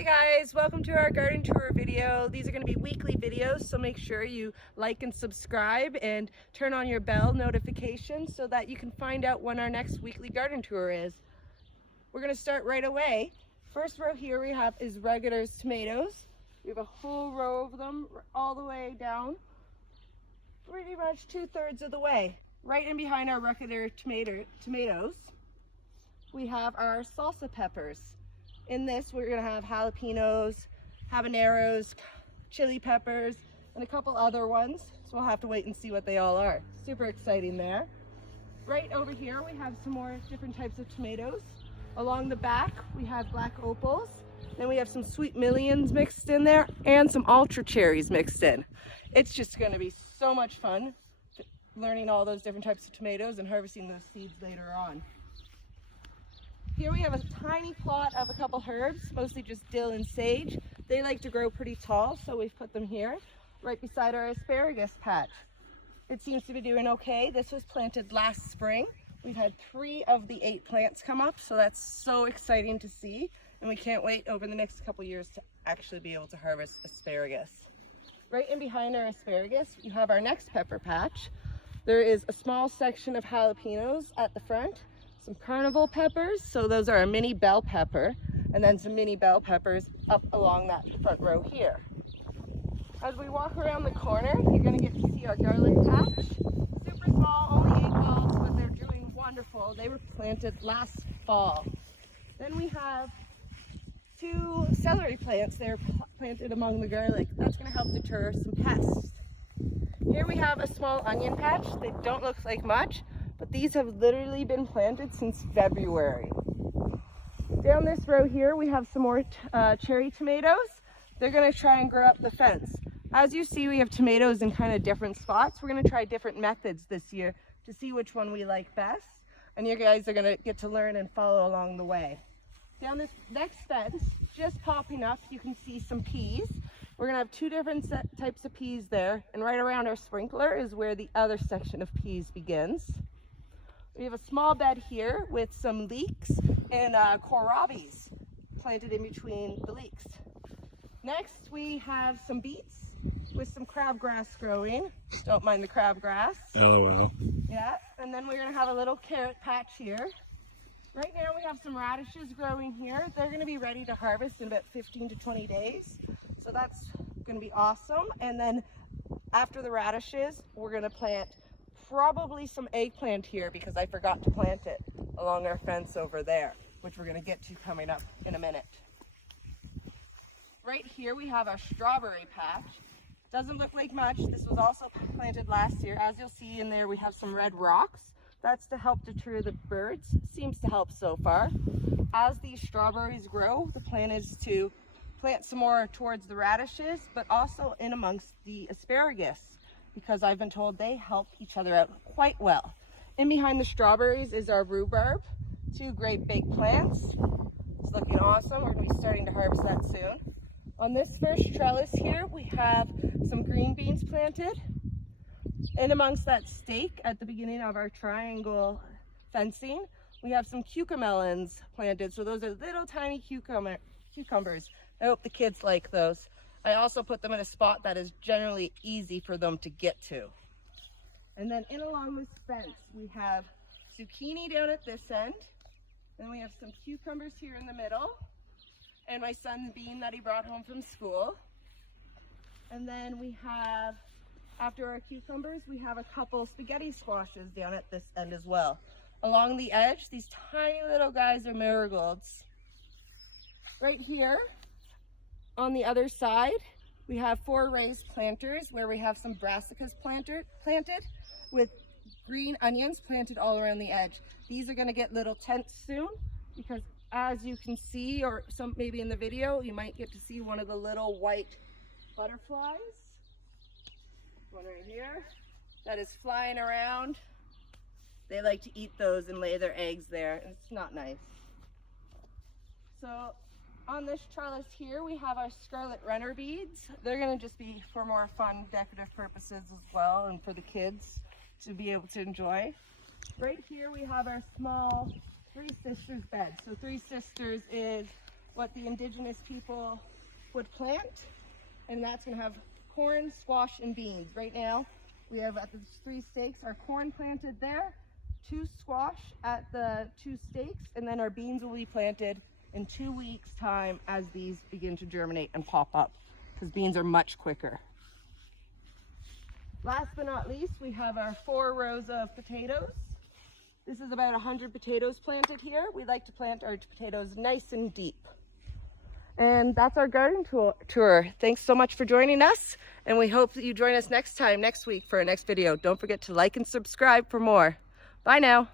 Hi guys, welcome to our garden tour video. These are going to be weekly videos, so make sure you like and subscribe and turn on your bell notifications so that you can find out when our next weekly garden tour is. We're going to start right away. First row here we have is regulars tomatoes. We have a whole row of them all the way down, pretty much 2/3 of the way. Right in behind our regular tomatoes, we have our salsa peppers. In this, we're going to have jalapenos, habaneros, chili peppers, and a couple other ones. So we'll have to wait and see what they all are. Super exciting there. Right over here, we have some more different types of tomatoes. Along the back, we have black opals. Then we have some sweet millions mixed in there and some ultra cherries mixed in. It's just going to be so much fun learning all those different types of tomatoes and harvesting those seeds later on. Here we have a tiny plot of a couple herbs, mostly just dill and sage. They like to grow pretty tall, so we've put them here, right beside our asparagus patch. It seems to be doing okay. This was planted last spring. We've had 3 of the 8 plants come up, so that's so exciting to see. And we can't wait over the next couple years to actually be able to harvest asparagus. Right in behind our asparagus, you have our next pepper patch. There is a small section of jalapenos at the front. Some carnival peppers, so those are a mini bell pepper, and then some mini bell peppers up along that front row here. As we walk around the corner, you're going to get to see our garlic patch. Super small, only 8 bulbs, but they're doing wonderful. They were planted last fall. Then we have 2 celery plants. They're planted among the garlic. That's going to help deter some pests. Here we have a small onion patch. They don't look like much, but these have literally been planted since February. Down this row here, we have some more cherry tomatoes. They're going to try and grow up the fence. As you see, we have tomatoes in kind of different spots. We're going to try different methods this year to see which one we like best. And you guys are going to get to learn and follow along the way. Down this next fence, just popping up, you can see some peas. We're going to have 2 different types of peas there. And right around our sprinkler is where the other section of peas begins. We have a small bed here with some leeks and kohlrabies planted in between the leeks. Next, we have some beets with some crabgrass growing. Don't mind the crabgrass. LOL. Yeah, and then we're going to have a little carrot patch here. Right now we have some radishes growing here. They're going to be ready to harvest in about 15 to 20 days. So that's going to be awesome. And then after the radishes, we're going to plant probably some eggplant here because I forgot to plant it along our fence over there, which we're going to get to coming up in a minute. Right here we have our strawberry patch. Doesn't look like much. This was also planted last year. As you'll see in there, we have some red rocks. That's to help deter the birds. Seems to help so far. As these strawberries grow, the plan is to plant some more towards the radishes, but also in amongst the asparagus, because I've been told they help each other out quite well. In behind the strawberries is our rhubarb, 2 great big plants. It's looking awesome. We're going to be starting to harvest that soon. On this first trellis here, we have some green beans planted. In amongst that stake at the beginning of our triangle fencing, we have some cucamelons planted. So those are little tiny cucumbers. I hope the kids like those. I also put them in a spot that is generally easy for them to get to. And then in along this fence, we have zucchini down at this end. Then we have some cucumbers here in the middle. And my son's bean that he brought home from school. And then we have, after our cucumbers, we have a couple spaghetti squashes down at this end as well. Along the edge, these tiny little guys are marigolds. Right here, on the other side, we have 4 raised planters where we have some brassicas planted with green onions planted all around the edge. These are going to get little tents soon because, as you can see, or some maybe in the video, you might get to see one of the little white butterflies. One right here that is flying around. They like to eat those and lay their eggs there. It's not nice. So on this trellis here, we have our scarlet runner beads. They're going to just be for more fun, decorative purposes as well, and for the kids to be able to enjoy. Right here we have our small 3 Sisters bed. So 3 Sisters is what the indigenous people would plant. And that's going to have corn, squash, and beans. Right now, we have at the 3 stakes our corn planted there, 2 squash at the 2 stakes, and then our beans will be planted in 2 weeks' time as these begin to germinate and pop up, because beans are much quicker. Last but not least, we have our 4 rows of potatoes. This is about 100 potatoes planted here. We like to plant our potatoes nice and deep. And that's our garden tour. Thanks so much for joining us, and we hope that you join us next week for our next video. Don't forget to like and subscribe for more. Bye now.